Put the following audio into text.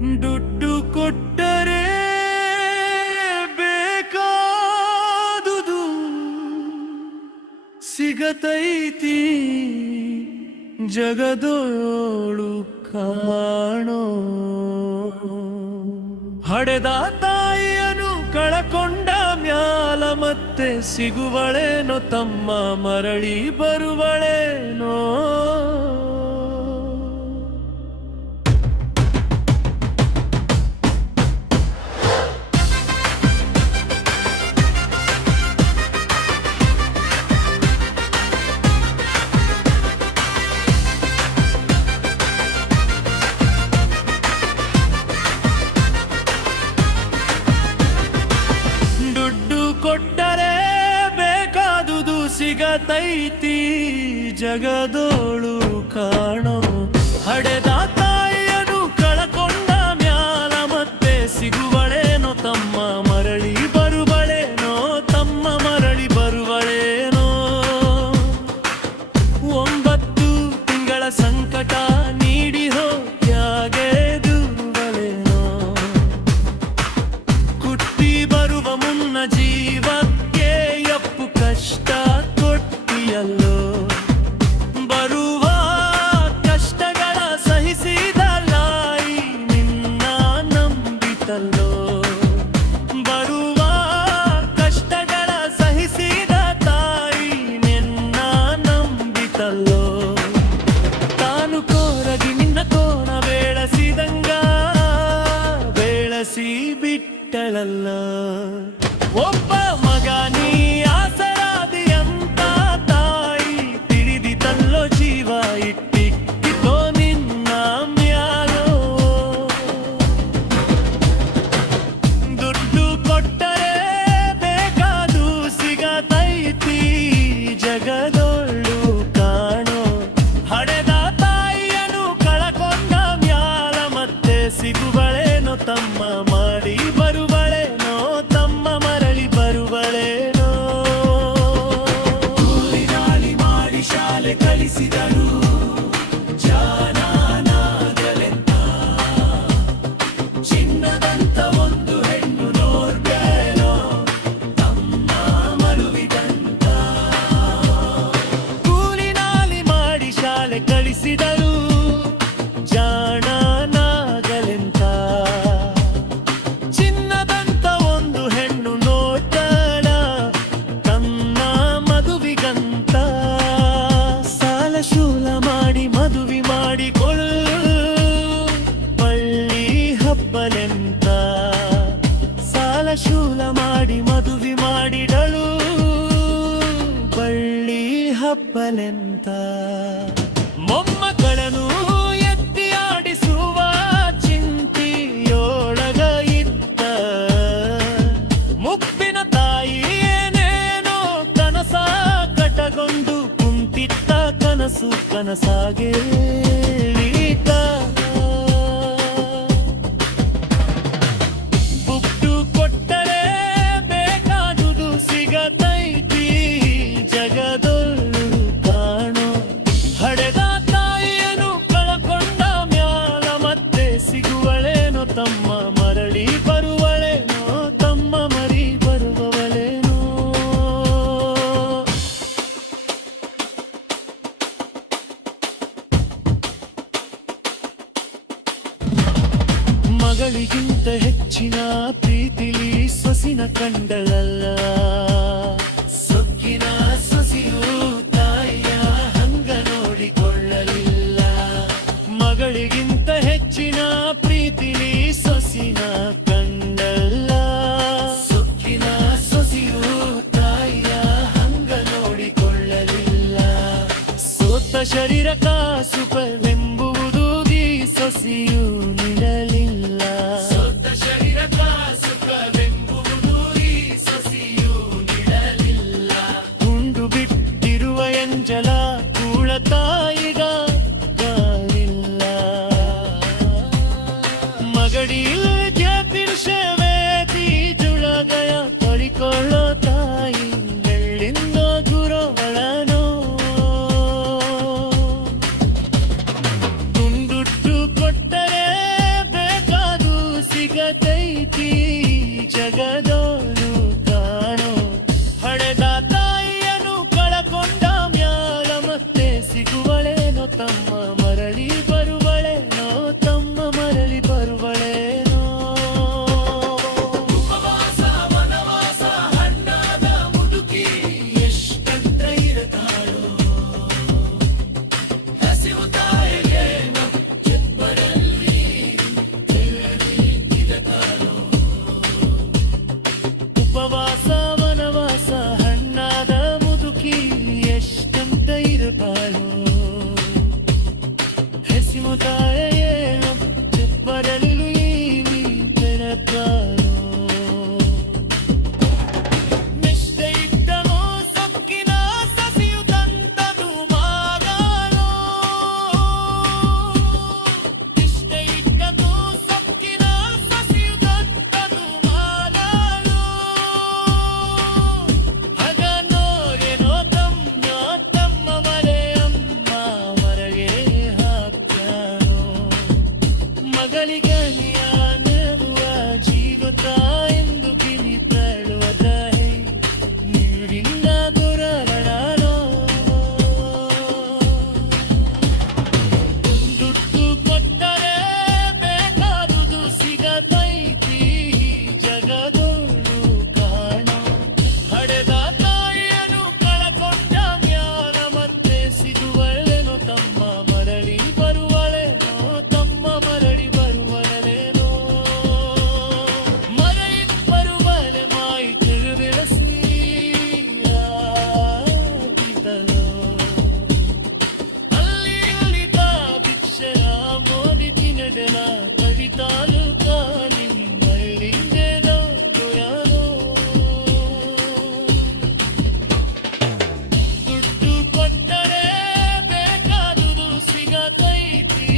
ದುಡ್ಡು ಕೊಟ್ಟರೆ ಬೇಕಾದುದು ಸಿಗತೈತಿ ಜಗದೋಳು ಕಾಣೋ. ಹಡೆದ ತಾಯಿಯನು ಕಳಕೊಂಡ ಮ್ಯಾಲ ಮತ್ತೆ ಸಿಗುವಳೇನೋ ತಮ್ಮ ಮರಳಿ ಬರುವಳೇನೋ. ಕೊಟ್ಟರೆ ಬೇಕಾದುದು ಸಿಗತೈತಿ ಜಗದೋಳು ಕಾಣೋ. ಹಡೆದ ತಾಯಿಯನು ಕಳಕೊಂಡ ಮ್ಯಾಲ ಮತ್ತೆ ಸಿಗುವಳೇನೋ ತಮ್ಮ ಮರಳಿ ಬರುವಳೇನೋ ತಮ್ಮ ಮರಳಿ ಬರುವಳೇನೋ. 9 ತಿಂಗಳ ಸಂಕಟ ನೀಡಿ ಹೋಗ್ಯಾಗೆ ದೂರುವಳೇನೋ. ಕುಟ್ಟಿ ಬರುವ ಮುನ್ನ ಜೀವಕ್ಕೆ ಯಪ್ಪು ಕಷ್ಟ ಕೊಟ್ಟಿಯಲ್ಲೋ. ಬರುವ ಕಷ್ಟಗಳ ಸಹಿಸಿದ ಲಾಯಿ ನಿನ್ನ ನಂಬಿತಲ್ಲೋ. ಬರುವ ಕಷ್ಟಗಳ ಸಹಿಸಿದ ತಾಯಿ ನಿನ್ನ ನಂಬಿತಲ್ಲೋ. ತಾನು ಕೋರಗಿ ನಿನ್ನ ಕೋನ ಬೆಳೆಸಿದಂಗ ಬೆಳೆಸಿ ಬಿಟ್ಟಳಲ್ಲ. ಒಬ್ಬ ಮಗ ನೀ ಆಸರಾದಿ ಅಂತ ತಾಯಿ ತಿಳಿದಿತಲ್ಲೋ. ಜೀವ ಇಟ್ಟಿತ್ತೋ ನಿನ್ನ ಮ್ಯಾಲೋ. ದುಡ್ಡು ಕೊಟ್ಟರೆ ಬೇಕಾದು ಸಿಗತೈತಿ ಜಗದೊಳ್ಳು ಕಾಣೋ. ಹಡೆದ ತಾಯಿಯನು ಕಳಕೊಂಡ ಮ್ಯಾಲ ಮತ್ತೆ ಸಿಗುವಳೇನೋ ತಮ್ಮ ಮಾಡಿ ಬರುವಳೇನೋ ತಮ್ಮ ಮರಳಿ ಬರುವಳೇನೋ. ಕೂಲಿನಾಲಿ ಮಾಡಿ ಶಾಲೆ ಕಲಿಸಿದಳು ಜಾನಾನಾಗಲೆಂತ. ಚಿನ್ನದಂತ ಒಂದು ಹೆಣ್ಣು ನೋಡ್ಬೇನೋ ತಮ್ಮ ಮರುವಿದಂತ. ಕೂಲಿನಾಲಿ ಮಾಡಿ ಶಾಲೆ ಕಲಿಸಿದಳು ಜಾಣನಾಗಲೆಂತ. ಚಿನ್ನದಂತ ಒಂದು ಹೆಣ್ಣು ನೋಡ್ತಾಳ ತನ್ನ ಮದುವಿಗಂತ. ಸಾಲ ಶೂಲ ಮಾಡಿ ಮದುವೆ ಮಾಡಿಕೊಳ್ಳು ಬಳ್ಳಿ ಹಬ್ಬಲೆಂತ. ಸಾಲ ಶೂಲ ಮಾಡಿ ಮದುವೆ ಮಾಡಿದಳು ಬಳ್ಳಿ ಹಬ್ಬಲೆಂತ. ಮೊಮ್ಮಕ್ಕಳನ್ನು ಎತ್ತಿ ಆಡಿಸುವ ಚಿಂತೆಯೊಳಗ ಇತ್ತ. ಮುಪ್ಪಿನ ತಾಯಿ ಏನೇನೋ ಕನಸ ಕಟಗೊಂಡು ಕುಂತಿತ್ತ. ಕನಸು ಕನಸಾಗೆ ಇಳಿತ. ದುಡ್ಡು ಕೊಟ್ಟರೆ ಬೇಕಾದುದು ಸಿಗತೈತಿ ಜಗದೊಳ್ಳು ಕಾಣೋ. ಹಡೆದ ತಾಯಿಯನು ಕಳಕೊಂಡ ಮ್ಯಾಲ ಮತ್ತೆ ಸಿಗುವಳೇನೋ ತಮ್ಮ ಮರಳಿ ಬರುವಳೇನೋ ತಮ್ಮ ಮರಿ ಬರುವವಳೇನೋ. ಮಗಳಿಗಿಂತ ಹೆಚ್ಚಿನ ಪ್ರೀತಿಲಿ ಸೊಸಿನ ಕಂಡಳಲ್ಲ. ಸೊಕ್ಕಿನ ಸೊಸಿಯು ತಾಯಿಯ ಹಂಗ ನೋಡಿಕೊಳ್ಳಲಿಲ್ಲ. ಮಗಳಿಗಿಂತ ಹೆಚ್ಚಿನ ಪ್ರೀತಿಲಿ ಸೊಸಿನ ಕಂಡಲ್ಲ. ಸೊಕ್ಕಿನ ಸೊಸಿಯು ತಾಯಿಯ ಹಂಗ ನೋಡಿಕೊಳ್ಳಲಿಲ್ಲ. ಸೋತ ಶರೀರ ಕಾಸುಪವೆಂಬುದು ಈ ಸೊಸಿಯು ನೀಡಲಿಲ್ಲ. ಸೋತ ಶರೀರ ಕಾಸುಪವೆಂಬುದು ಈ ಸೊಸಿಯು ನೀಡಲಿಲ್ಲ. ಉಂಡು ಬಿಟ್ಟಿರುವ ಎಂಜಲ ಕೂಳ ತಾಯಿಗ ಗಾಳಿಲ್ಲ. ಮಗಳಿಲ್ಗೆ ತಿರ್ಷವೇತಿ ಜುಳಗಯ ತೊಳಿಕೊಳ್ಳೋ ತಾಯಿ ಬೆಳ್ಳಿಂದ ಗುರುವಳನೋ. ದುಡ್ಡು ಕೊಟ್ಟರೆ ಮಗಳಿಗೆ ನೆರವ ಜೀವತ ಎಂದು ಕಿವಿ ತಳುವ ತಾಯಿ ನೀರಿಂದ ದೂರವಳಾನೋ ದುಡ್ಡು ಕೊಟ್ಟರೆ ಬೇಕಾದುದು ಸಿಗತೈತಿ ಜಗದೋಳು ಕಾಣೋ ಹಡೆದ ತಾಯಿಯನ್ನು ಕಳಕೊಂಡ ಮ್ಯಾಲ ಮತ್ತೆ ಸಿಗುವಳೇನೋ ತಮ್ಮ ಮರಳಿ ಬರುವಳೇನೋ ತಮ್ಮ ಮರಳಿ ಬರುವಳೇನೋ ಮರಳಿ ಬರುವಳೆ ಮಾಯಿ ತಿರುವಿಳಿಸಿ ಆಗಿದಲೋ ಅಲ್ಲಿ ಉಳಿದ ಭಿಕ್ಷೆಯ ಮೋದಿ ತಿನ್ನದೆಲ ಕಡಿತಾಲು ನಿಮ್ಮಳ್ಳಿಂದೇನೋ ಯಾರೋ ದುಡ್ಡು ಕೊಟ್ಟರೆ ಬೇಕಾದುದು ಸಿಗತೈತಿ